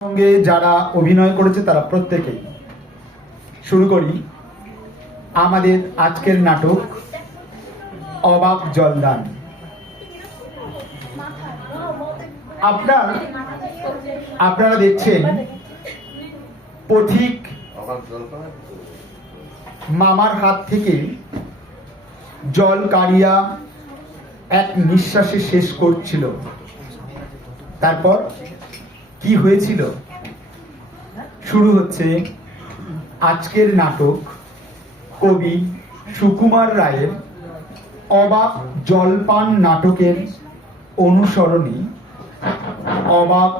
সঙ্গে যারা অভিনয় করেছে তারা প্রত্যেকেই। শুরু করি আমাদের আজকের নাটক, অবাক জলদান। আপনার, আপনারা দেখছেন পথিক মামার হাত থেকে জল কারিয়া এক নিঃশ্বাসে শেষ করছিল। তারপর কি হয়েছিল? শুরু হচ্ছে আজকের নাটক, কবি সুকুমার রায়ের অবাক জলপান নাটকের অনুসরণে, অবাক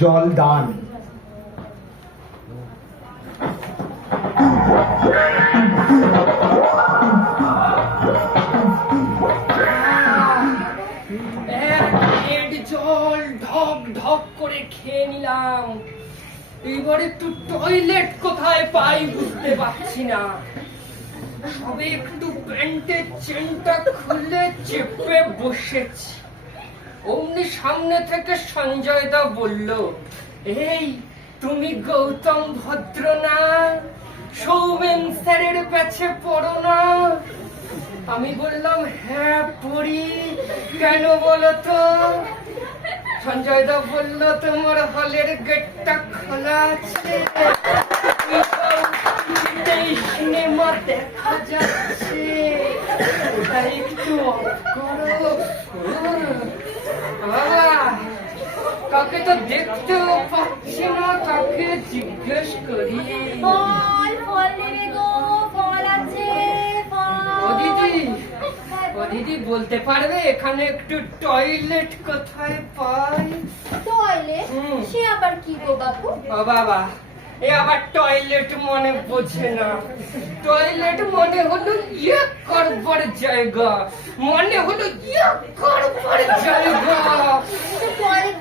জলদান। এক করে খেয়ে নিলাম। এবার একটু টয়লেট কোথায় পাই বুঝতে পারছি না। সবে একটু প্যান্টের চেনটা খুলে চেপে বসেছি। অমনি সামনে থেকে সঞ্জয় দা বলল, এই, তুমি গৌতম ভদ্র না? সৌমেন স্যারের কাছে পড়ো না? আমি বললাম হ্যাঁ পড়ি। কেন বলো তো? সঞ্জয় দা বলল তোমার হলের গেটটা খোলা আছে। সিনেমা দেখা যাচ্ছে। একটু কাকে তো দেখতেও পাচ্ছি না কাকে জিজ্ঞেস করি। দিদি বলতে পারবে এখানে একটু টয়লেট কোথায় পাই? টয়লেট সে আবার কি গো বাবু ও বাবা এ আবার টয়লেট মনে বোঝে না। টয়লেট মনে হলো ইয়ে করবার জায়গা মনে হলো ইয়ে করবার জায়গা। টয়লেট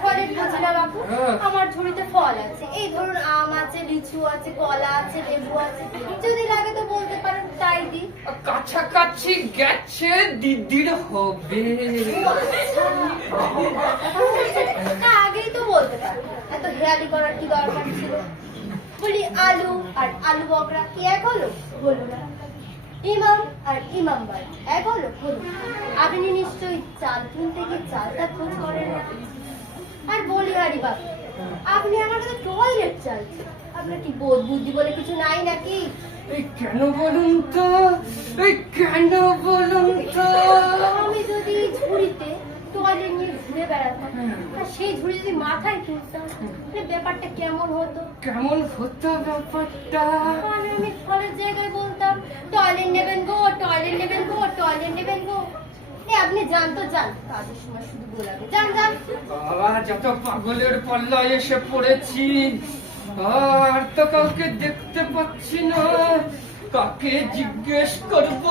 না হ্যাঁ। আমার ঝুড়িতে ফল আছে। এই ধরুন আম আছে লিচু আছে কলা আছে লেবু আছে। যদি লাগে তো বলতে পারেন তাই দি কাছাকাছি গেছে দিদির হবে। তা আগেই তো বলতে পারেন এত হেয়ালি করার কি দরকার ছিল? বলি আলু আর আলু বকরা কি এক হলো? হলো না। ইমাম আর ইমাম বাড়ি এক হলো? হলো আপনি নিশ্চয়ই চাল কিনতে গিয়ে চালটা খোঁজ করেন। না আর বলি হারি বাবু আপনি আমার কাছে টয়লেট চাইছেন। আপনার কি বোধ বুদ্ধি বলে কিছু নাই নাকি? এই কেন বলুন তো? এই কেন বলুন তো? আমি যদি ঝুড়িতে টয়লেট নিয়ে ঘুরে বেড়াতাম আর সেই ঝুড়ি যদি মাথায় তুলতাম ব্যাপারটা কেমন হতো? কেমন হতো ব্যাপারটা? মানে আমি ফলের জায়গায় বলতাম টয়লেট নেবেন গো টয়লেট নেবেন গো টয়লেট নেবেন গো। আপনি যান তো যান। কাজের সময় শুধু গোলাবে যান যান। বাবা যত পাগলের এসে পড়েছি আর তো কাউকে দেখতে পাচ্ছি না। কাকে জিজ্ঞেস করব?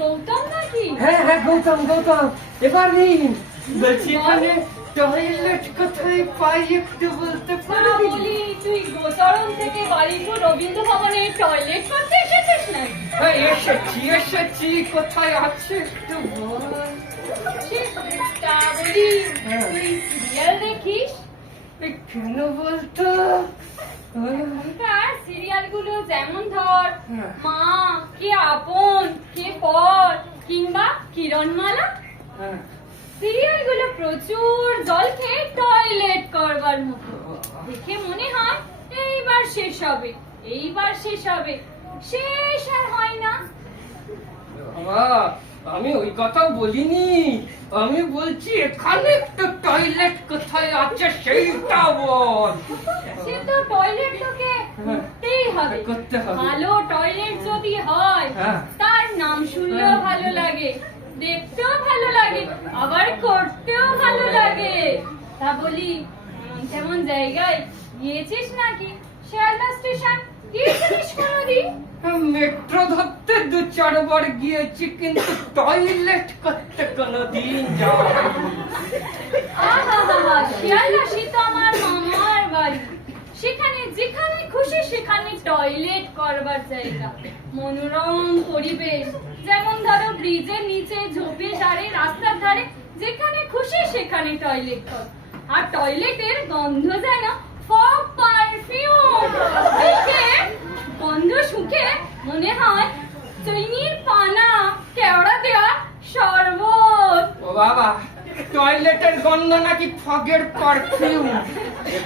গৌতম নাকি? হ্যাঁ হ্যাঁ গৌতম গৌতম। এবার নেই। বলছি এখানে টয়লেট কোথায় পাই একটু বলতে না পারবি? তুই গোচরণ থেকে বাড়িপুর রবীন্দ্র ভবনে টয়লেট করতে এসেছিস না হ্যাঁ এসেছি এসেছি কোথায় আছে একটু সিরিয়াল দেখিস কেন বলতো সিরিয়ালগুলো যেমন ধর। মা কে আপন কে পর কিংবা কিরণমালা। সিরিয়ালগুলো প্রচুর জল খেয়ে টয়লেট করবার মতো দেখে মনে হয় এইবার শেষ হবে। এইবার শেষ হবে। শেষ আর হয় না। বাবা আমি ওই কথা বলিনি। আমি বলছি এখানে একটা টয়লেট কোথায় আছে সেইটা বল। সে তো টয়লেট তোকে করতেই হবে। করতে হবে। ভালো টয়লেট যদি হয় হ্যাঁ। তার নাম শুনলেও হ্যাঁ। ভালো লাগে দেখতেও ভালো লাগে আবার করতেও ভালো লাগে। তা বলি তেমন জায়গায় গিয়েছিস নাকি? শিয়ালদা স্টেশন গিয়েছিস কোনোদিন? মেট্রো ধরতে দু চারবার গিয়েছি, কিন্তু টয়লেট করতে কোনোদিন যাওয়া আহা শিয়ালদাসি তো আমার মামার বাড়ি। সেখানে যেখানে খুশি সেখানে টয়লেট করবার জায়গা। মনোরম পরিবেশ, যেমন ধরো ব্রিজের নিচে ঝোপে ধারে রাস্তার ধারে, যেখানে খুশি সেখানে টয়লেট কর। আর টয়লেটের গন্ধ যেন ফগ পারফিউম। গন্ধ শুকে মনে হয় চিনির পানা কেওড়া দেওয়া শরবত। ও বাবা টয়লেটের গন্ধ নাকি ফগের পারফিউম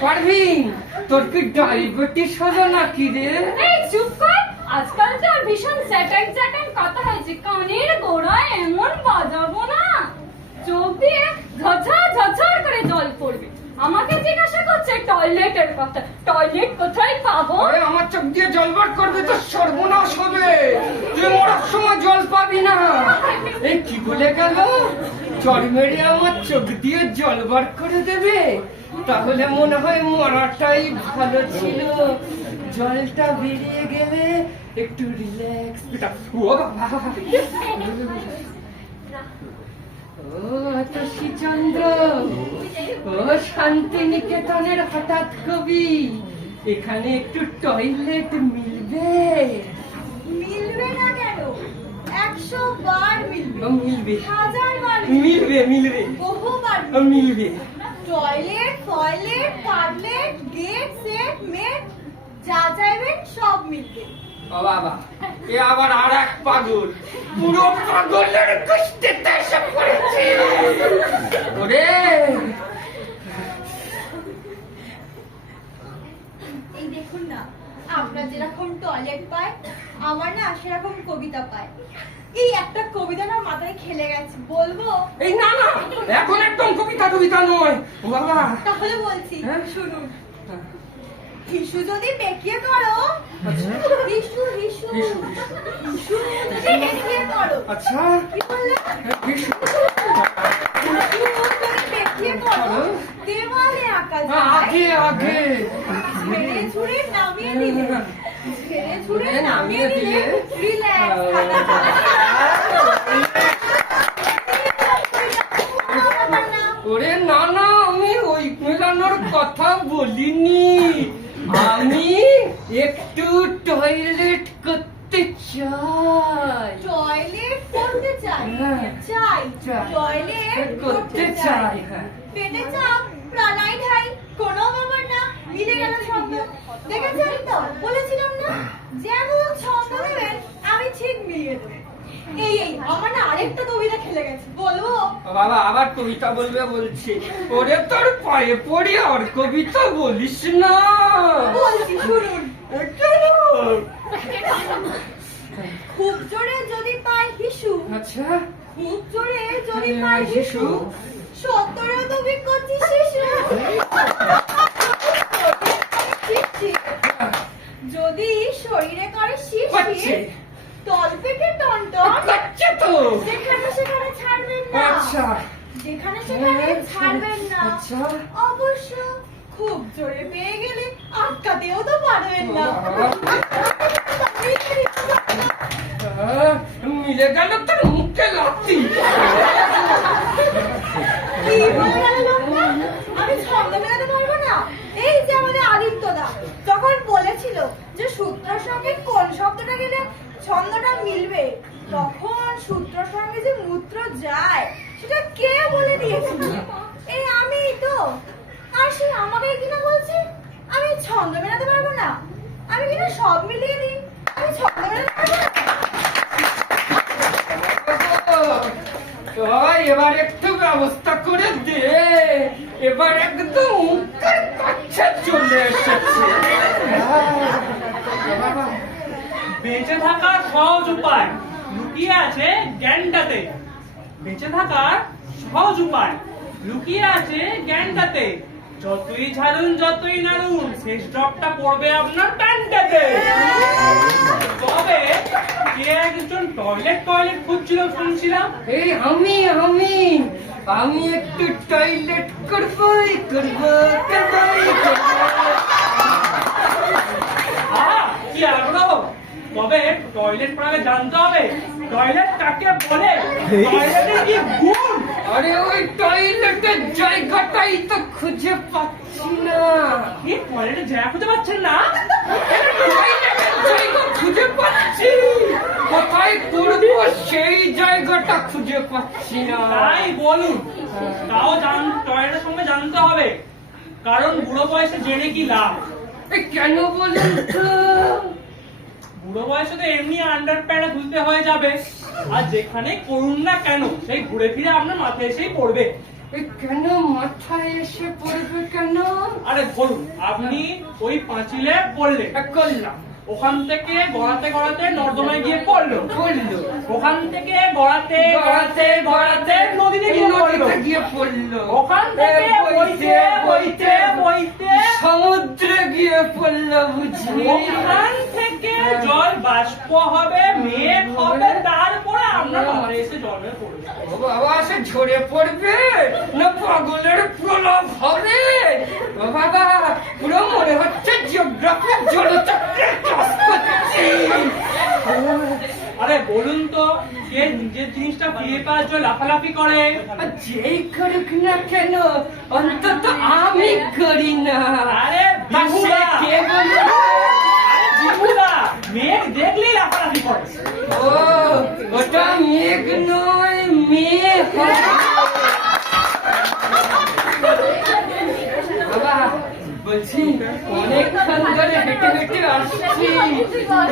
পারফিউম তোর কি ডায়াবেটিস হলো নাকি রে? এই চুপ কর। আজকাল তো ভীষণ স্যাটান স্যাটান কথা হয়েছে। কানের গোড়ায় এমন বাজাবো না। চোখ দিয়ে ঝরঝর ঝরঝর করে জল পড়বে। আমাকে জিজ্ঞাসা করছে টয়লেটের কথা। টয়লেট কোথায় পাবো? আরে, আমার চোখ দিয়ে জল বার করবে তো সর্বনাশ হবে। তুই মরার সময় জল পাবি না। এই কি বলে গেল? জল মেরে আমার চোখ দিয়ে জল বার করে দেবে? তাহলে মনে হয় মরাটাই ভালো ছিল। জলটা বেরিয়ে গেলে একটু রিল্যাক্স বাবা। ও আতসী চন্দ্র ও শান্তিনিকেতনের হঠাৎ কবি এখানে একটু টয়লেট মিলবে? মিলবে না কেন? একশো বার মিলবে। মিলবে। হাজার বার মিলবে। মিলবে বহুবার মিলবে। টয়লেট টয়লেট পার্লেট গেট সেট মেট যা চাইবেন সব মিলবে। বাবা এ আবার আর এক পাগল। পুরো পাগলের কুস্তিতে এসে পড়েছে। ওরে! এই দেখুন না আপনার যেরকম টয়লেট পায় আমার না সেরকম কবিতা পায় এই একটা কবিতা না মাথায় খেলে গেছে বলব? এই না না এখন একদম কবিতা টবিতা নয়। বাবা। তাহলে বলছি হ্যাঁ? শুনুন। হিসু যদি বেঁকিয়ে করো আচ্ছা। আগে আগে। নামিয়ে দিলে। নামিয়ে নামিয়ে দিলে দিলে, রিল্যাক্স ওরে না না আমি ওই মেলানোর কথা বলিনি আমি একটু টয়লেট করতে চাই টয়লেট করতে চাই হ্যাঁ। চাই চাই। টয়লেট করতে চাই হ্যাঁ পেটে চাপ প্রাণাই ঢাই কোনো ব্যাপার না মিলে গেল ছন্দ দেখেছেন তো? বলেছিলাম না? যেমন ছন্দ নেবেন আমি ঠিক মিলিয়ে দেবো। এই এই আমার না আরেকটা কবিতা খেলে গেছে। বলব? বাবা আবার কবিতা বলবে বলছে। ওরে তোর পায়ে পড়ি আর কবিতা বলিস না। বলছি শুনুন। খুব জোরে যদি পাই হিসু। আচ্ছা। খুব জোরে যদি হ্যাঁ, পাই হিসু হিসু। সত্তরেও তুমি করছি শিশু যদি শরীরে করে করছে শিশি তল পেটে টনটন করছে তো যেখানে সেখানে ছাড়বেন না আচ্ছা যেখানে সেখানে হ্যাঁ, ছাড়বেন না আচ্ছা। অবশ্য খুব জোরে পেয়ে গেলে আটকাতেও তো পারবেন না। এই যে আমাদের তখন বলেছিল যে সূত্রের সঙ্গে কোন শব্দটা গেলে ছন্দটা মিলবে তখন সূত্রের সঙ্গে যে মূত্র যায় সেটা কে বলে দিয়েছিল এই আমি তো আর সে আমাকে কিনা বলছে আমি ছন্দ মেলাতে পারব না। আমি কিনা সব মিলিয়ে দিই? আমি ছন্দ মেলাতে পারব না। এবার একটু ব্যবস্থা করে দে। এবার একদম কাছে চলে এসেছে। বেঁচে থাকার সহজ উপায় লুকিয়ে আছে জ্ঞানটাতে। বেঁচে থাকার সহজ উপায় লুকিয়ে আছে জ্ঞানটাতে। যতই ঝাড়ুন যতই নাড়ুন শেষ ড্রপটা পড়বে আপনার প্যান্টাতে। তবে কে একজন টয়লেট টয়লেট খুঁজছিল শুনছিলাম? এই আমি আমি আমি একটু টয়লেট করবই করব করবই কি আগ্রহ? তবে টয়লেট পড়াবে জানতে হবে টয়লেট কাকে বলে? টয়লেটের কি গুণ? আরে ওই টয়লেটের জায়গাটাই তো খুঁজে পাচ্ছি না। কি টয়লেটে জায়গা খুঁজে পাচ্ছেন না? টয়লেটের জায়গা খুঁজে পাচ্ছি। কোথায় করব সেই জায়গাটা খুঁজে পাচ্ছি না। তাই বলুন তাও জান টয়লেটের সঙ্গে জানতে হবে। কারণ বুড়ো বয়সে জেনে কি লাভ? এ, কেন বলুন তো? বুড়ো বয়সে তো এমনি আন্ডার প্যান্টে ধুলতে হয়ে যাবে। আর যেখানে করুন না কেন সেই ঘুরে ফিরে আপনার মাথায় এসেই পড়বে। কেন মাথায় এসে পড়বে কেন? আরে বলুন আপনি ওই পাঁচিলে পড়লেন করলাম। ওখান থেকে গড়াতে গড়াতে নর্দমায় গিয়ে পড়ল। পড়ল। ওখান থেকে গড়াতে গড়াতে গড়াতে নদীতে গিয়ে পড়ল। গিয়ে পড়ল। ওখান থেকে বইতে বইতে বইতে সমুদ্রে গিয়ে পড়ল বুঝলি। ওখান থেকে জল বাষ্প হবে মেঘ হবে তারপরে আমরা মাথায় এসে জলে পড়বে ও বাবা সে ঝরে পড়বে না পাগলের প্রলাপ হবে? বাবা পুরো মনে হচ্ছে জিওগ্রাফির জলচক্রে ক্লাস করছি। আরে বলুন তো কে নিজের জিনিসটা ফিরে পাওয়ার জন্য লাফালাফি করে? আর যেই করুক না কেন অন্তত আমি করি না। আরে সে! কে বলুন আরে জিবুদা মেঘ দেখলেই লাফালাফি করে ও ওটা মেঘ নয় মেয়ে বাবা বলছি অনেকক্ষণ ধরে হেঁটে হেঁটে আসছি।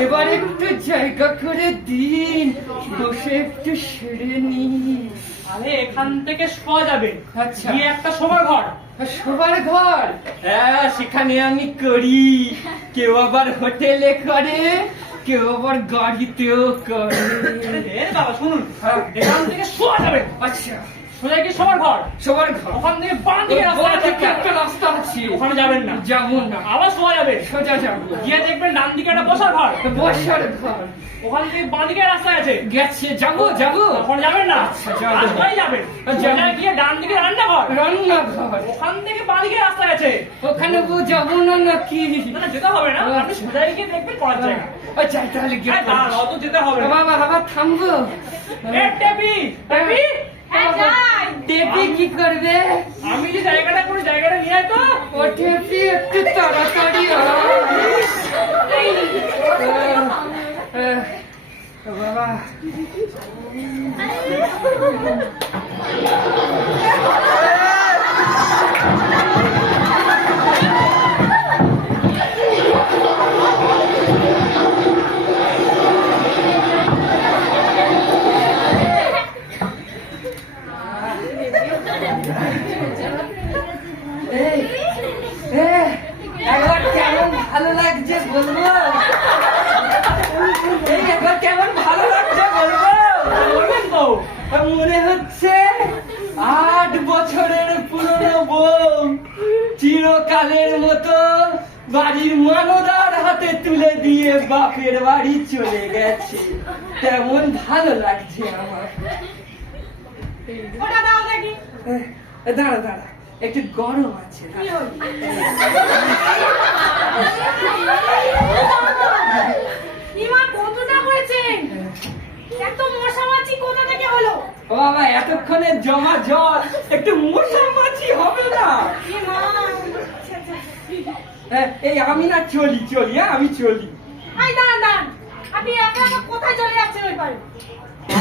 এবার একটু জায়গা করে দিন বসে একটু সেরে নি আরে এখান থেকে শোয়া যাবে। আচ্ছা। গিয়ে একটা শোবার ঘর। সবার ঘর? হ্যাঁ সেখানে আমি করি। কেউ আবার হোটেলে করে। কেউ আবার গাড়িতেও করে? বাবা শুনুন। এখান থেকে শোয়া যাবে। আচ্ছা সোজা গিয়ে শোবার ঘর। সবার ঘর। ওখান থেকে বাঁ দিকে রাস্তা একটা রাস্তা আছে। ওখানে যাবেন না। যাব না। আবার শোয়া যাবে। সোজা যাব। গিয়ে দেখবেন ডান দিকে একটা বসার ঘর। বসার ঘর। ওখান থেকে বাঁ দিকে রাস্তা আছে। গেছে। যাব যাব। ওখানে যাবেন না। আচ্ছা, যাবেন। গিয়ে ডান দিকে রান্নাঘর রান্নাঘর ওখান থেকে বাঁ দিকে রাস্তা আছে ওখানে বউ যাব না নাকি না যেতে হবে না আপনি সোজা গিয়ে দেখবেন পড়ার জায়গা আচ্ছা যাই তাহলে গিয়ে অত যেতে হবে না বাবা বাবা থামবো এ, টেপি টেপি হ্যাঁ টেপি কি করবে আমি যে জায়গাটা করে জায়গাটা নিয়ে তো ও টেপি একটু তাড়াতাড়ি বাবা কেমন ভালো লাগছে বলব বলবেন তো মনে হচ্ছে আট বছরের পুরনো বউ চিরকালের মতো বাড়ির মানদার হাতে তুলে দিয়ে বাপের বাড়ি চলে গেছে তেমন ভালো লাগছে আমার দাঁড়া দাঁড়া, একটু গরম আছে দাঁড়া। ইমা কতটা করেছেন এত মশা মাছি কোথা থেকে হলো ও বাবা এতক্ষণে জমা জল একটু মশা মাছি হবে না? এই আমি না চলি চলি হ্যাঁ আমি চলি। আই দাঁড়ান দাঁড়ান। আপনি একা একা কোথায় চলে যাচ্ছেন ওই পারে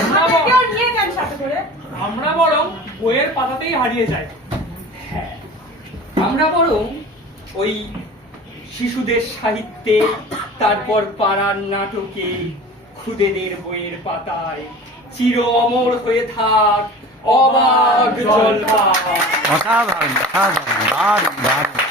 আমরা বরং- নিয়ে যান সাথে করে। আমরা বরং বইয়ের পাতাতেই হারিয়ে যাই। হ্যাঁ, আমরা বরং ওই শিশুদের সাহিত্যে তারপর পাড়ার নাটকে খুদেদের বইয়ের পাতায় চির অমর হয়ে থাক। অবাক জলপা অসাধারণ অসাধারণ দারুণ দারুণ।